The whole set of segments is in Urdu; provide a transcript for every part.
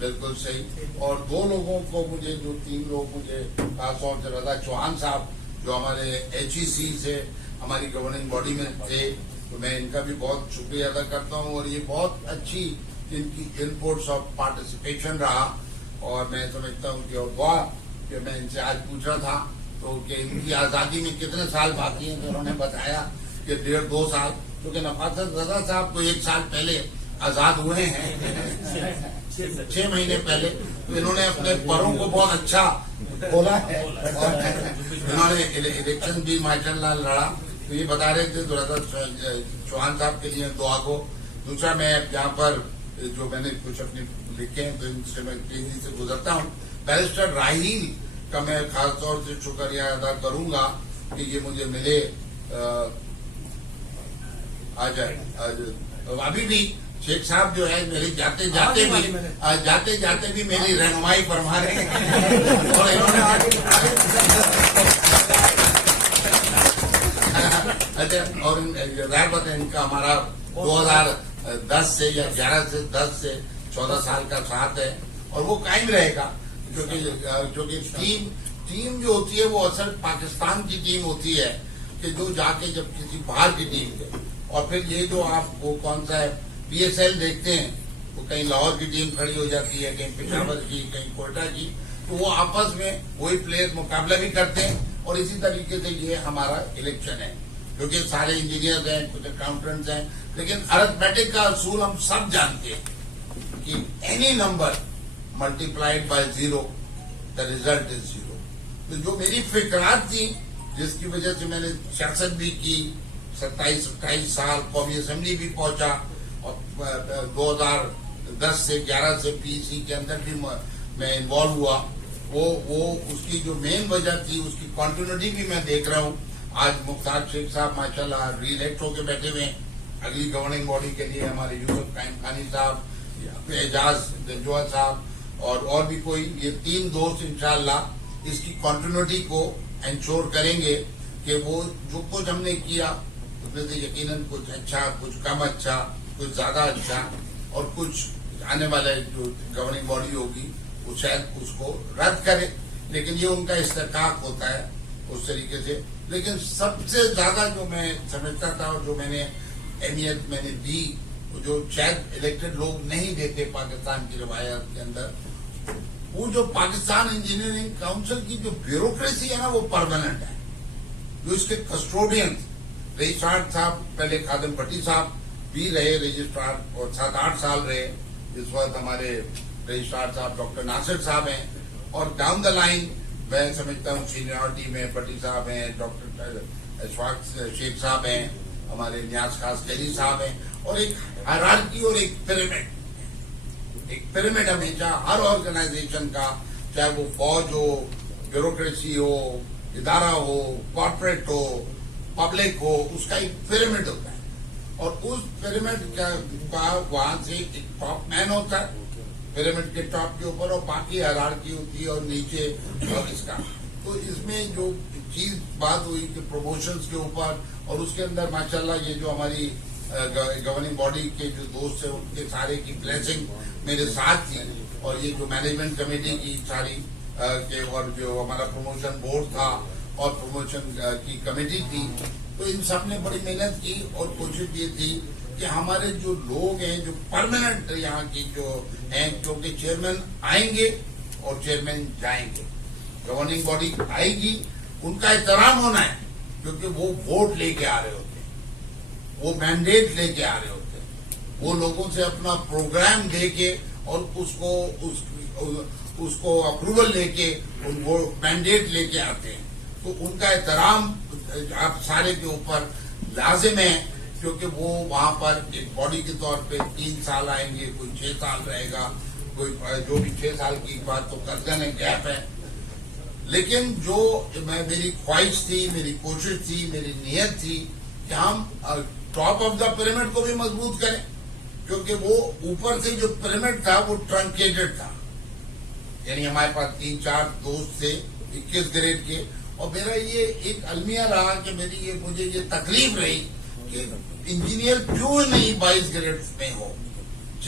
بالکل صحیح. اور دو لوگوں کو مجھے جو 3 لوگ مجھے خاص طور سے رضا چوہان صاحب جو ہمارے HEC سے ہماری گورننگ باڈی میں تھے، تو میں ان کا بھی بہت شکریہ ادا کرتا ہوں. اور یہ بہت اچھی ان کی ان پٹس آف پارٹیسپیشن رہا. اور میں سمجھتا ہوں کہ اور دعا کہ میں ان سے آج پوچھ رہا تھا تو کہ ان کی آزادی میں کتنے سال باقی ہیں، تو انہوں نے بتایا کہ 1.5-2 سال، کیونکہ نفاست رضا صاحب تو 1 سال پہلے آزاد ہوئے ہیں 6 مہینے پہلے. تو انہوں نے اپنے پروں کو بہت اچھا کھولا ہے اور انہوں نے الیکشن بھی ماشاء اللہ لڑا. تو یہ بتا رہے تھے تو رضا چوہان صاحب کے لیے دعا کو. دوسرا میں یہاں پر جو میں نے کچھ اپنے لکھے ہیں تو ان سے میں تیزی سے گزرتا ہوں. بیرسٹر راحیل کا میں خاص طور سے شکریہ ادا کروں گا کہ یہ مجھے ملے. ابھی بھی شیخ صاحب جو ہے میری جاتے جاتے بھی میری رہنمائی فرما رہے ہیں. اور انہوں نے اور ظاہر بات ہے ان کا ہمارا 2010 سے یا 11 سے 10 سے 14 سال کا ساتھ ہے اور وہ قائم رہے گا. کیونکہ ٹیم جو ہوتی ہے وہ اصل پاکستان کی ٹیم ہوتی ہے کہ جو جا کے جب کسی باہر کی ٹیم کے. اور پھر یہ جو آپ وہ کون سا ہے PSL دیکھتے ہیں، وہ کہیں لاہور کی ٹیم کھڑی ہو جاتی ہے، کہیں پشاور کی، کہیں کوئٹہ کی، تو وہ آپس میں وہی پلیئر مقابلہ بھی کرتے ہیں. اور اسی طریقے سے یہ ہمارا الیکشن ہے کیونکہ سارے انجینئرز ہیں، کچھ اکاؤنٹنٹس ہیں، لیکن ارتھمیٹک کا اصول ہم سب جانتے ہیں کہ any number multiplied by 0 the result is 0. تو جو میری فکرات تھی جس کی وجہ سے میں نے سیاست بھی کی، 27-28 سال قومی اسمبلی بھی پہنچا، اور 2010 سے 11 سے PEC کے اندر بھی میں انوالو ہوا، وہ اس کی جو مین وجہ تھی اس کی کنٹینیوٹی بھی میں دیکھ رہا ہوں. آج مختار شیخ صاحب ماشاءاللہ ری الیکٹ ہو کے بیٹھے ہوئے ہیں اگلی گورننگ باڈی کے لیے. ہمارے یوسف قائم خانی صاحب، اعجاز دلجوہر صاحب اور بھی کوئی، یہ 3 دوست انشاءاللہ اس کی کنٹینیوٹی کو انشور کریں گے کہ وہ جو کچھ ہم نے کیا اس میں سے یقیناً کچھ اچھا، کچھ کم اچھا، کچھ زیادہ اچھا، اور کچھ آنے والا جو گورننگ باڈی ہوگی وہ شاید اس کو رد کرے. لیکن یہ ان کا استحقاق ہوتا ہے اس طریقے سے. لیکن سب سے زیادہ جو میں سمجھتا تھا اور جو میں نے اہمیت میں نے دی، جو شاید الیکٹڈ لوگ نہیں دیتے پاکستان کی روایت کے اندر، وہ جو پاکستان انجینئرنگ کاؤنسل کی جو بیوروکریسی ہے نا وہ پرماننٹ ہے. جو اس کے کسٹوڈینز رجسٹرار صاحب، پہلے خادم بھٹی صاحب بھی رہے رجسٹرار اور 7-8 سال رہے. اس وقت ہمارے رجسٹرار صاحب ڈاکٹر ناصر صاحب ہیں. اور ڈاؤن دا لائن میں سمجھتا ہوں سینیورٹی میں بھٹی صاحب ہیں، ڈاکٹر اشفاق شیخ صاحب ہیں، ہمارے نیاز خاص قیدی صاحب ہیں. اور ایک ہائرارکی اور ایک پیرامڈ ہمیشہ ہر آرگنائزیشن کا، چاہے وہ فوج ہو، بیوروکریسی ہو، ادارہ ہو، کارپوریٹ ہو، پبلک ہو، اس کا ایک پیرامڈ ہوتا ہے. اور اس پیرامڈ کا وہاں سے ایک ٹاپ مین ہوتا ہے پیرامڈ کے ٹاپ کے اوپر، اور باقی ہائرارکی ہوتی ہے اور نیچے اور اس کا. تو اس میں جو چیز بات ہوئی کہ پروموشنز کے اوپر، اور اس کے اندر ماشاءاللہ یہ جو ہماری گورننگ باڈی کے جو دوست ہیں ان کے سارے کی بلیسنگ میرے ساتھ تھی. اور یہ جو مینجمنٹ کمیٹی کی ساری اور جو ہمارا پروموشن بورڈ تھا اور پروموشن کی کمیٹی تھی، تو ان سب نے بڑی محنت کی. اور کوشش یہ تھی کہ ہمارے جو لوگ ہیں جو پرماننٹ یہاں کی جو ہیں، کیونکہ چیئرمین آئیں گے اور چیئرمین جائیں گے، گورننگ باڈی آئے گی، ان کا احترام ہونا ہے کیونکہ وہ ووٹ لے کے آ رہے ہوتے ہیں، وہ مینڈیٹ لے کے آ رہے ہوتے ہیں، وہ لوگوں سے اپنا پروگرام دے کے اور اس کو اپروول لے کے وہ مینڈیٹ لے کے آتے ہیں. تو ان کا احترام آپ سارے کے اوپر لازم ہے، کیونکہ وہ وہاں پر ایک باڈی کے طور پہ 3 سال آئیں گے، کوئی 6 سال رہے گا، کوئی جو بھی 6 سال کی بات تو کرتے ہیں، گیپ ہے. لیکن جو میری خواہش تھی، میری کوشش تھی، میری نیت تھی کہ ہم ٹاپ آف دا پیرامڈ کو بھی مضبوط کریں، کیونکہ وہ اوپر سے جو پیرامڈ تھا وہ ٹرنکیٹڈ تھا. یعنی ہمارے پاس 3-4 دوست تھے 21 گریڈ کے. اور میرا یہ ایک المیہ رہا کہ مجھے یہ تکلیف رہی کہ انجینئر کیوں نہیں 22 گریڈ میں ہو،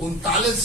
39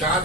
4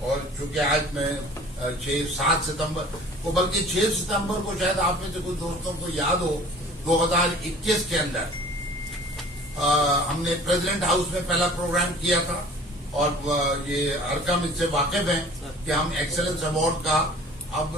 اور چونکہ آج میں 7 ستمبر کو، بلکہ 6 ستمبر کو شاید آپ میں سے کچھ دوستوں کو یاد ہو، 2021 کے اندر ہم نے پریزیڈنٹ ہاؤس میں پہلا پروگرام کیا تھا، اور یہ ارکم اس سے واقف ہیں کہ ہم ایکسلنس ایوارڈ کا اب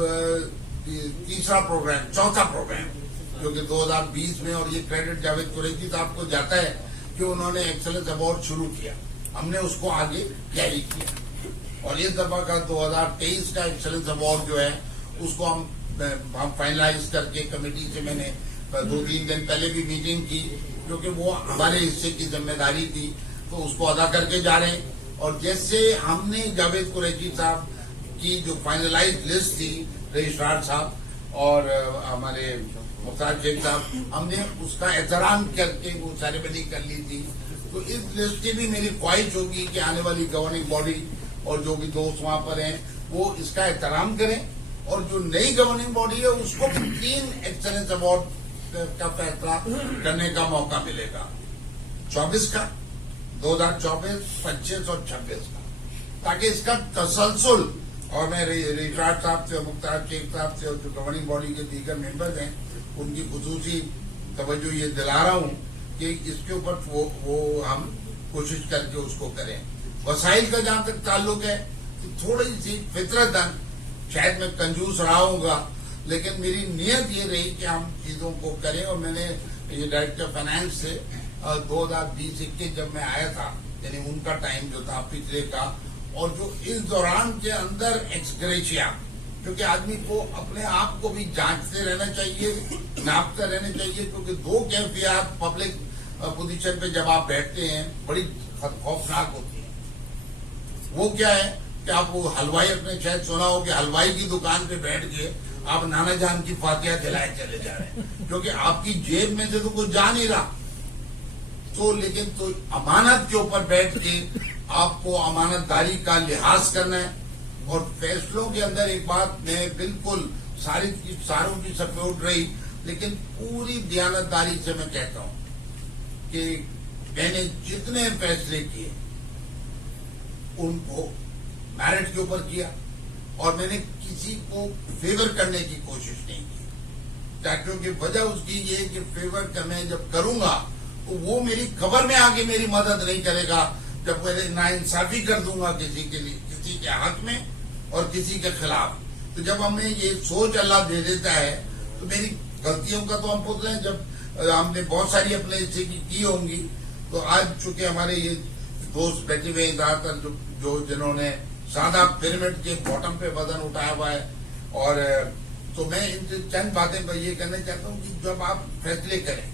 تیسرا پروگرام، چوتھا پروگرام جو کہ 2020 میں، اور یہ کریڈٹ جاوید قریشی صاحب کو جاتا ہے کہ انہوں نے ایکسلنس ایوارڈ شروع کیا، ہم نے اس کو آگے جاری کیا، اور اس دفعہ کا 2023 کا ایکسلنس ایوارڈ جو ہے اس کو ہم فائنلائز کر کے کمیٹی سے میں نے 2-3 دن پہلے بھی میٹنگ کی، کیونکہ وہ ہمارے حصے کی ذمہ داری تھی، تو اس کو ادا کر کے جا رہے ہیں۔ اور جیسے ہم نے جاوید قریشی صاحب کی جو فائنلائز لسٹ تھی، رجسٹرار صاحب اور ہمارے مختار شیخ صاحب، ہم نے اس کا احترام کر کے وہ سیریمنی کر لی تھی، تو اس لسٹ کی بھی میری خواہش ہوگی کہ آنے والی گورننگ باڈی اور جو بھی دوست وہاں پر ہیں وہ اس کا احترام کریں، اور جو نئی گورننگ باڈی ہے اس کو بھی 3 ایکسلنس ایوارڈ کا فیصلہ کرنے کا موقع ملے گا، 24 کا، 2024، 25 اور 26 کا، تاکہ اس کا تسلسل، اور میں رجسٹرار صاحب سے، مختار شیخ صاحب سے، اور جو گورننگ باڈی کے دیگر ممبرز ہیں ان کی خصوصی توجہ یہ دلا رہا ہوں کہ اس کے اوپر وہ ہم کوشش کر کے اس کو کریں۔ وسائل کا جہاں تک تعلق ہے تو تھوڑی سی فطرتاً شاید میں کنجوس رہا ہوں گا، لیکن میری نیت یہ رہی کہ ہم چیزوں کو کریں، اور میں نے یہ ڈائریکٹر فائنانس سے 2020-21 جب میں آیا تھا، یعنی ان کا ٹائم جو تھا پچھلے کا، اور جو اس دوران کے اندر ایکس گریشیا، کیونکہ آدمی کو اپنے آپ کو بھی جانچتے رہنا چاہیے، ناپتے رہنا چاہیے، کیونکہ 2 کیفیات پبلک پوزیشن پہ جب آپ بیٹھتے ہیں بڑی خوفناک ہوتی ہیں۔ وہ کیا ہے کہ آپ وہ حلوائی، اپنے شاید سنا ہو کہ حلوائی کی دکان پہ بیٹھ کے آپ نانا جان کی فاتحہ دلائے چلے جا رہے ہیں، کیونکہ آپ کی جیب میں سے تو کچھ جا نہیں رہا، تو لیکن تو امانت کے اوپر بیٹھ کے آپ کو امانت داری کا لحاظ کرنا ہے، اور فیصلوں کے اندر ایک بات میں بالکل ساروں کی سپورٹ رہی، لیکن پوری دیانت داری سے میں کہتا ہوں کہ میں نے جتنے فیصلے کیے ان کو میرٹ کے اوپر کیا، اور میں نے کسی کو فیور کرنے کی کوشش نہیں کی، کیونکہ وجہ اس کی یہ کہ فیور کا میں جب کروں گا تو وہ میری خبر میں آگے میری مدد نہیں کرے گا، جب میں ناانصافی کر دوں گا کسی کے لیے، کسی کے حق میں اور کسی کے خلاف، تو جب ہمیں یہ سوچ اللہ دے دیتا ہے تو میری غلطیوں کا تو ہم پوچھ رہے ہیں، جب ہم نے بہت ساری اپنے حصے کی ہوں گی، تو آج چونکہ ہمارے یہ دوست بیٹھے ہوئے زیادہ تر جو جنہوں نے سادہ پیرامڈ کے باٹم پہ وزن اٹھایا ہوا ہے، اور تو میں ان سے چند باتیں پر یہ کہنا چاہتا ہوں کہ جب آپ فیصلے کریں،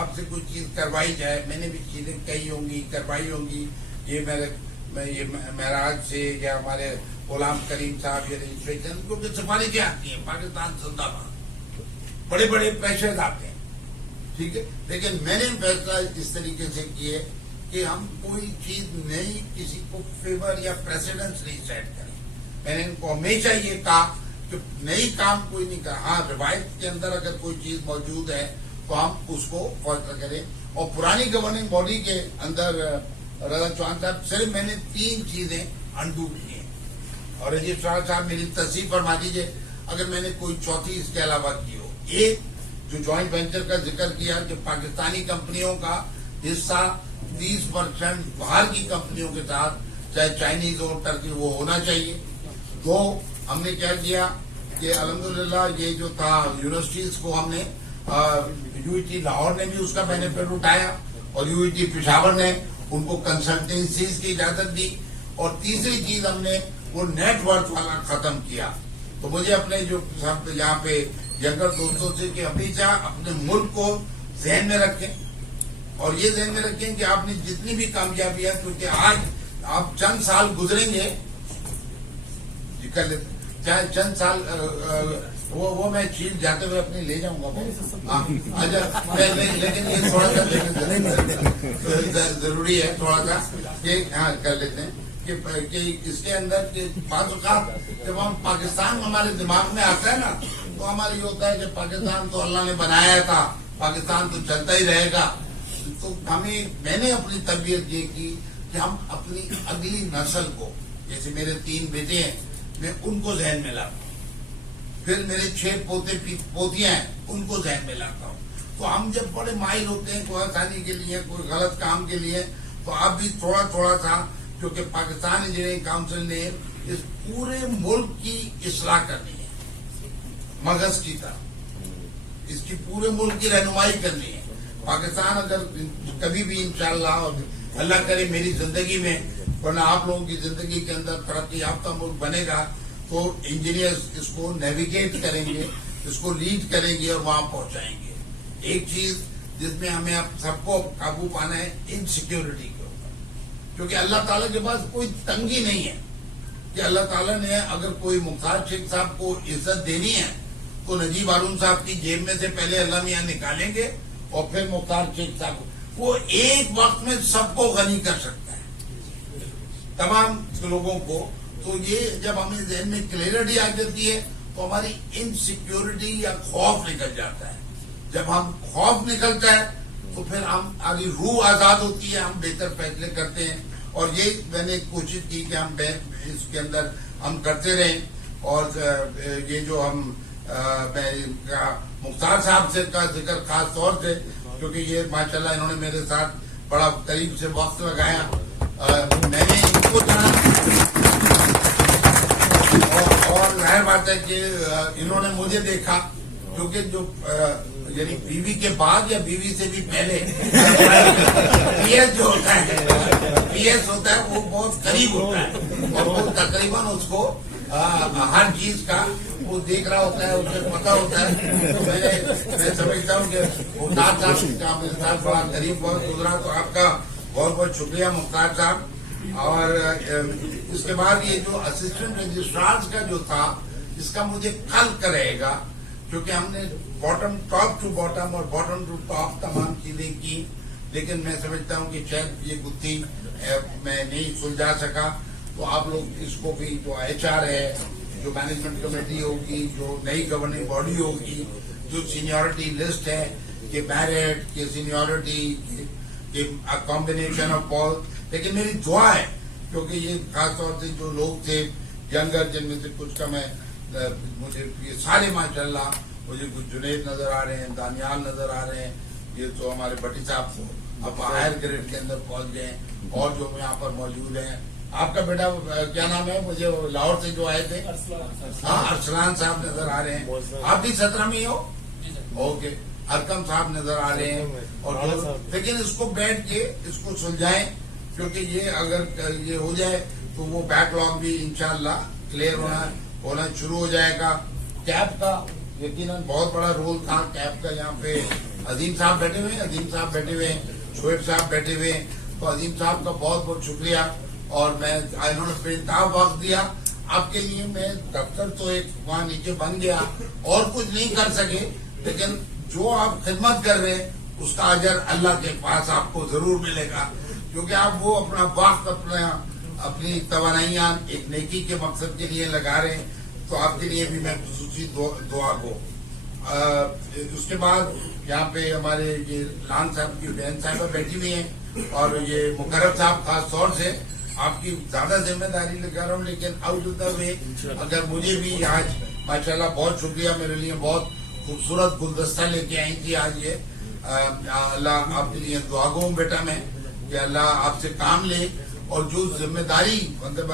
آپ سے کوئی چیز کروائی جائے، میں نے بھی چیزیں کہی ہوں گی، کروائی ہوں گی، یہ معراج سے یا ہمارے غلام کریم صاحب یہ رجسٹریشن کیونکہ سفارشیں آتی ہیں، پاکستان زندہ باد، بڑے بڑے پریشرز آتے ہیں، ٹھیک ہے، لیکن میں نے فیصلہ اس طریقے سے کیے کہ ہم کوئی چیز نئی کسی کو فیور یا پریسیڈنس نہیں سیٹ کریں۔ میں نے ان کو ہمیشہ یہ کہا کہ نئی کام کوئی نہیں کرا، ہاں روایت کے اندر اگر کوئی چیز موجود ہے تو ہم اس کو فیصلہ کریں، اور پرانی گورننگ باڈی کے اندر رضا چوہان صاحب صرف میں نے 3 چیزیں انڈو کی ہیں، اور رجسٹرار صاحب میری تصحیح فرما دیجیے اگر میں نے کوئی چوتھی اس کے علاوہ کی ہو۔ ایک جو جوائنٹ وینچر کا ذکر کیا کہ پاکستانی کمپنیوں کا حصہ 30% باہر کی کمپنیوں کے ساتھ، چاہے چائنیز ہو، ٹرکی، وہ ہونا چاہیے۔ 2 ہم نے کیا کیا کہ الحمدللہ یہ جو تھا یونیورسٹیز کو ہم نے یو ای ٹی لاہور نے بھی اس کا بینیفٹ اٹھایا، اور یو ای ٹی پشاور نے ان کو کنسلٹنسیز کی اجازت دی، اور تیسری چیز ہم نے وہ نیٹ ورک والا ختم کیا۔ تو مجھے اپنے جو یہاں پہ ینگر دوستوں سے کہ ہمیشہ اپنے ملک کو ذہن میں رکھیں، اور یہ ذہن میں رکھیں کہ آپ نے جتنی بھی کامیابی ہے، کیونکہ آج آپ چند سال گزریں گے، چاہے چند سال وہ میں چیز جاتے ہوئے اپنی لے جاؤں گا، لیکن یہ تھوڑا سا ضروری ہے، تھوڑا سا ہاں کر لیتے ہیں کہ اس کے اندر بعض اوقات جب ہم پاکستان ہمارے دماغ میں آتا ہے نا، تو ہمارا یہ ہوتا ہے کہ پاکستان تو اللہ نے بنایا تھا، پاکستان تو چلتا ہی رہے گا۔ تو میں نے اپنی تربیت یہ کی کہ ہم اپنی اگلی نسل کو جیسے میرے 3 بیٹے ہیں میں ان کو ذہن میں لاتا ہوں، پھر میرے 6 پوتے پوتیاں ہیں ان کو ذہن میں لاتا ہوں. تو ہم جب بڑے مائل ہوتے ہیں کوئی آسانی کے لیے کوئی غلط کام کے لیے تو اب بھی تھوڑا تھوڑا سا، کیونکہ پاکستان انجینئرنگ کاؤنسل نے اس پورے ملک کی اصلاح کرنی ہے مغز کی طرح، اس کی پورے ملک کی رہنمائی کرنی ہے. پاکستان اگر کبھی بھی انشاءاللہ اور اللہ کرے میری زندگی میں، ورنہ آپ لوگوں کی زندگی کے اندر ترقی یافتہ ملک بنے گا تو انجینئرز اس کو نیویگیٹ کریں گے، اس کو لیڈ کریں گے اور وہاں پہنچائیں گے. ایک چیز جس میں ہمیں اب سب کو قابو پانا ہے انسیکیورٹی کے اوپر، کیونکہ اللہ تعالیٰ کے پاس کوئی تنگی نہیں ہے کہ اللہ تعالیٰ نے اگر کوئی مختار شیخ صاحب کو عزت دینی ہے تو نجیب ہارون صاحب کی جیب میں سے پہلے اللہ میاں نکالیں گے اور پھر مختار شیخ صاحب کو، وہ ایک وقت میں سب کو غنی کر سکتا ہے تمام لوگوں کو. تو یہ جب ہمیں ذہن میں کلیئرٹی آ جاتی ہے تو ہماری انسیکیورٹی یا خوف نکل جاتا ہے. جب ہم خوف نکلتا ہے تو پھر ہماری روح آزاد ہوتی ہے، ہم بہتر فیصلے کرتے ہیں. اور یہ میں نے کوشش کی کہ ہم اس کے اندر ہم کرتے رہیں. اور یہ جو ہم مختار صاحب سے کا ذکر خاص طور سے، کیونکہ یہ ماشاءاللہ انہوں نے میرے ساتھ بڑا قریب سے وقت لگایا، میں نے ان کو جانا اور ظاہر بات ہے کہ انہوں نے مجھے دیکھا، کیونکہ جو یعنی بیوی کے بعد یا بیوی سے بھی پہلے پی ایس جو ہوتا ہے وہ بہت قریب ہوتا ہے اور وہ تقریباً اس کو ہر چیز کا وہ دیکھ رہا ہوتا ہے، اسے پتا ہوتا ہے. تو میں سمجھتا ہوں کہ مختار صاحب کا میرے ساتھ بڑا قریب وقت گزرا، تو آپ کا بہت بہت شکریہ مختار صاحب. اور اس کے بعد یہ جو اسسٹنٹ رجسٹرار کا جو تھا اس کا مجھے کل کا رہے گا، کیونکہ ہم نے ٹاپ ٹو باٹم اور باٹم ٹو ٹاپ تمام چیزیں کی، لیکن میں سمجھتا ہوں کہ شاید یہ گتھی میں نہیں سلجھا سکا. تو آپ لوگ اس کو بھی، جو ایچ آر ہے، جو مینجمنٹ کمیٹی ہوگی، جو نئی گورننگ باڈی ہوگی، جو سینیورٹی لسٹ ہے کہ میرٹ کہ سینیورٹی کہ کمبینیشن آف آل، لیکن میری دعا ہے کیونکہ یہ خاص طور سے جو لوگ تھے ینگر، جن میں سے کچھ کا میں مجھے یہ سارے ماشاءاللہ مجھے کچھ جنید نظر آ رہے ہیں، دانیال نظر آ رہے ہیں، یہ تو ہمارے بٹی صاحب کو اب ہائر گریڈ کے اندر پہنچ گئے ہیں، اور جو یہاں پر موجود ہیں. آپ کا بیٹا کیا نام ہے؟ مجھے لاہور سے جو آئے تھے، ہاں ارسلان صاحب نظر آ رہے ہیں. آپ بھی 17 میں ہی ہو؟ اوکے. ارکم صاحب نظر آ رہے ہیں. اور لیکن اس کو بیٹھ کے اس کو سلجھائیں، کیونکہ یہ اگر یہ ہو جائے تو وہ بیک لاگ بھی انشاءاللہ کلیئر ہونا شروع ہو جائے گا. کیب کا یقیناً بہت بڑا رول تھا کیب کا. یہاں پہ عظیم صاحب بیٹھے ہوئے ہیں، عظیم صاحب بیٹھے ہوئے ہیں، شعیب صاحب بیٹھے ہوئے ہیں. تو عظیم صاحب کا بہت بہت شکریہ. اور میں انہوں نے بے انتہا وقت دیا آپ کے لیے. میں دفتر تو ایک وہاں نیچے بن گیا اور کچھ نہیں کر سکے، لیکن جو آپ خدمت کر رہے ہیں اس کا اجر اللہ کے پاس آپ کو ضرور ملے گا، کیونکہ آپ وہ اپنا وقت اپنی توانائیاں ایک نیکی کے مقصد کے لیے لگا رہے ہیں. تو آپ کے لیے بھی میں خصوصی دعا کو. اس کے بعد یہاں پہ ہمارے یہ لان صاحب کی بہن صاحبہ بیٹھی ہوئی ہیں، اور یہ مقرر صاحب خاص طور سے آپ کی زیادہ ذمہ داری لگا رہا ہوں، لیکن آؤٹ آف دا وے اگر مجھے بھی آج ماشاءاللہ بہت شکریہ، میرے لیے بہت خوبصورت گلدستہ لے کے آئی تھی آج. یہ اللہ آپ کے لیے دعا گو بیٹا میں کہ اللہ آپ سے کام لے، اور جو ذمہ داری مطلب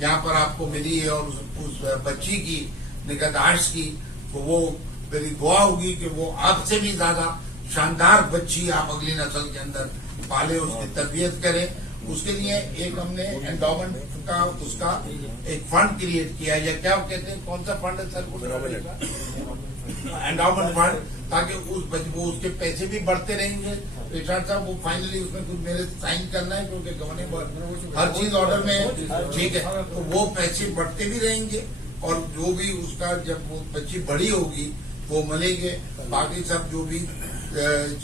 یہاں پر آپ کو ملی ہے اور اس بچی کی نگہداشت کی، تو وہ میری دعا ہوگی کہ وہ آپ سے بھی زیادہ شاندار بچی آپ اگلی نسل کے اندر پالے، اس کی تربیت کریں. اس کے لیے ایک ہم نے انڈاؤمنٹ کا اس کا ایک فنڈ کریٹ کیا، یا کیا کہتے ہیں، کون سا فنڈ ہے سر؟ انڈاؤمنٹ فنڈ، تاکہ اس کے پیسے بھی بڑھتے رہیں گے. ریشاد صاحب وہ فائنلی اس میں کچھ میرے سائن کرنا ہے، کیونکہ گورننگ ہر چیز آرڈر میں ہے، ٹھیک ہے. تو وہ پیسے بڑھتے بھی رہیں گے، اور جو بھی اس کا جب وہ بچی بڑی ہوگی وہ ملیں گے. باقی سب جو بھی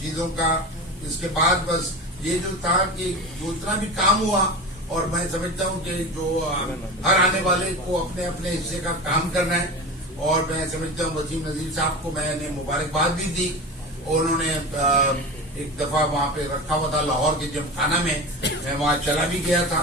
چیزوں کا اس کے بعد بس یہ جو تھا کہ جو اتنا بھی کام ہوا، اور میں سمجھتا ہوں کہ جو ہر آنے والے کو اپنے اپنے حصے کا کام کرنا ہے. اور میں سمجھتا ہوں وسیم نذیر صاحب کو میں نے مبارکباد بھی دی، اور انہوں نے ایک دفعہ وہاں پہ رکھا ہوا تھا لاہور کے جم خانہ میں وہاں چلا بھی گیا تھا.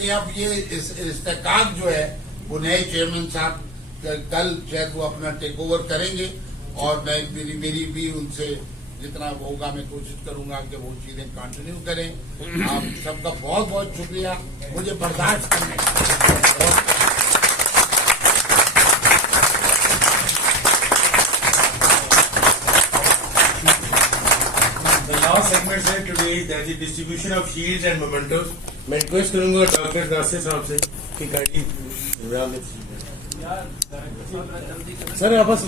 کہ اب یہ استحقاق جو ہے وہ نئے چیئرمین صاحب کل شاید وہ اپنا ٹیک اوور کریں گے، اور میں میری بھی ان سے جتنا ہوگا میں کوشش کروں گا کہ وہ چیزیں کنٹینیو کریں. آپ سب کا بہت بہت شکریہ مجھے برداشت کرنے کا. The last segment sir today is that is distribution of shields and mementos. میں ریکویسٹ کروں گا ڈاکٹر ناصر صاحب سے کہ گاڑی سر آپس